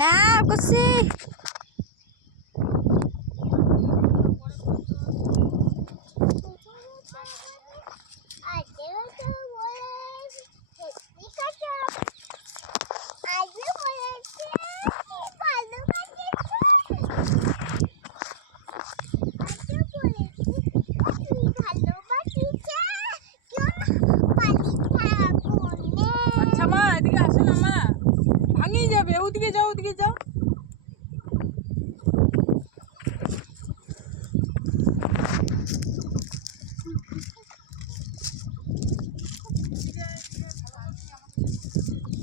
না করছি আচ্ছা মা এদিকে আসো না মা, ভাঙিয়ে যাবে। ওদিকে যাও, ওদিকে যাও।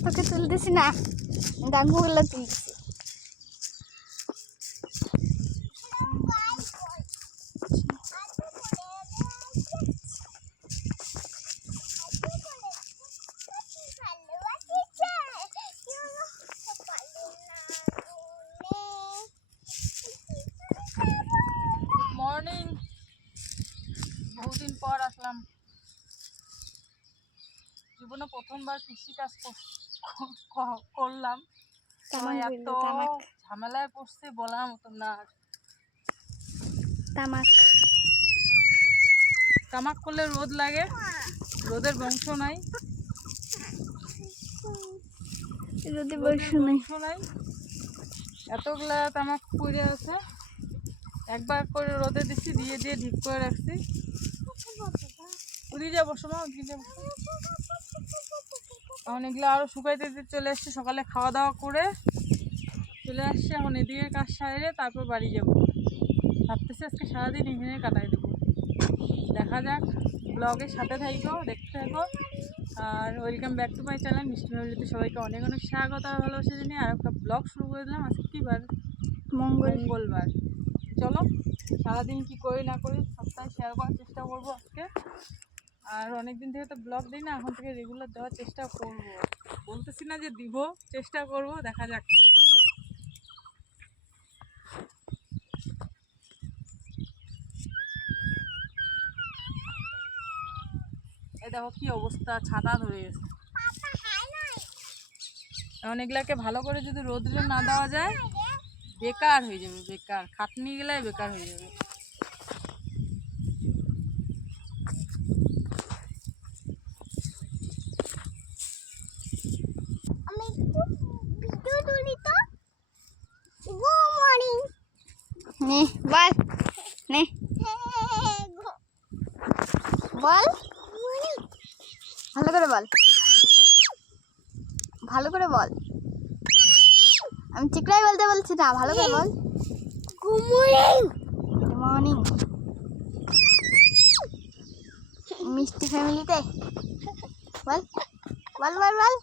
তোকে তুলতেছি না, ডাঙ্গুগুলো তুলতেছি। মর্নিং, বহুদিন পর আসলাম। জীবনে প্রথমবার কৃষিকাজ করলাম। এত ঝামেলায় পড়ছে বলার মতো না। তামাক তামাক করলে রোদ লাগে, রোদের বংশ নাই, রোদে বংশ বংশ নাই। এতগুলা তামাক পড়ে আছে, একবার করে রোদে দিচ্ছি, দিয়ে দিয়ে ঢিপ করে রাখছি। ওদিকে যাবো সময়, ওদিকে যাবো। এখন এগুলো আরও শুকাইতে দিতে চলে এসছে। সকালে খাওয়া দাওয়া করে চলে আসছে। এখন এদিকে কাজ সারে তারপর বাড়ি যাব। ভাবতেছি আজকে সারাদিন এখানে কাটাই দেবো। দেখা যাক, ব্লগের সাথে থাকো, দেখতে থাকো। আর welcome back to my channel মিষ্টি ফ্যামিলিতে সবাইকে অনেক অনেক স্বাগত আর ভালোবাসা জানিয়ে আর একটা ব্লগ শুরু করে দিলাম। আজকে কী বার? মঙ্গলবার। চলো সারাদিন কি করি না করি সবটাই শেয়ার করার চেষ্টা করবো আজকে। আর অনেক দিন থেকে তো ব্লগ দিই না, এখন থেকে রেগুলার দেওয়ার চেষ্টা করব। বলতেছি না যে দিব, চেষ্টা করব, দেখা যাক। এই দেখো কি অবস্থা, ছাতা ধরে গেছে। এখন এগুলাকে ভালো করে যদি রোদ্রে না দেওয়া যায় বেকার হয়ে যাবে, বেকার খাটনি গেলে বেকার হয়ে যাবে। নে বল, নে বল, ভালো করে বল, ভালো করে বল। আমি চিকলাই বলতে বলছি না, ভালো করে বল। গুড মর্নিং মিষ্টি ফ্যামিলিতে বল, বল বল বল।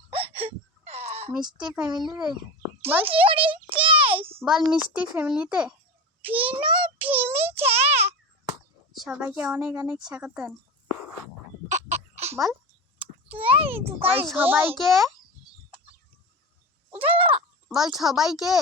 মিষ্টি ফ্যামিলিতে বল, বল মিষ্টি ফ্যামিলিতে সবাইকে অনেক অনেক স্বাগতম বল। সবাইকে বল, সবাইকে